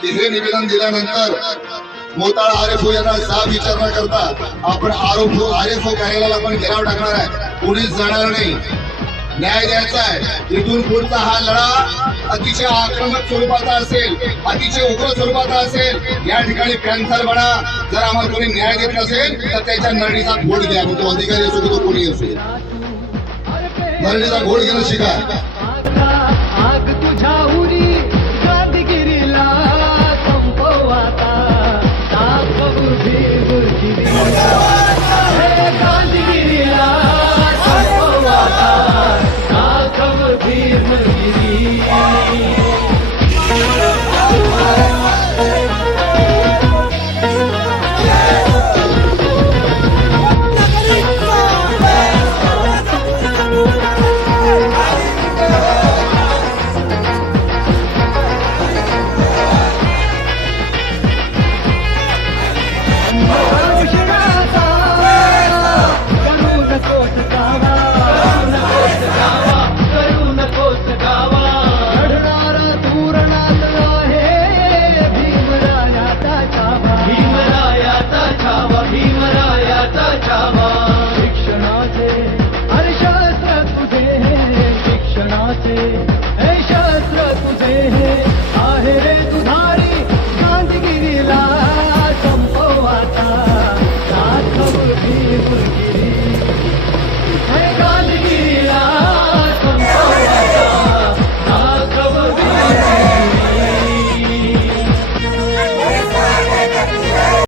की हे निवेदन दिल्यानंतर मोताळा आरएफओ यांना जाब विचारणा करता आपण आरएफओ कार्यालयाला आपण घेराव टाकणार आहे, कोणीच जाणार नाही, न्याय द्यायचा आहे। इथून पुढचा हा लढा अतिशय आक्रमक स्वरूपाचा असेल, अतिशय उग्र स्वरूपाचा असेल। या ठिकाणी पॅन्थर बना, जर आम्हाला कोणी न्याय देत नसेल तर त्याच्या नरडीचा घोट घ्या, तो अधिकारी असो तो कोणी असेल, नरडीचा घोट घेणं शिका।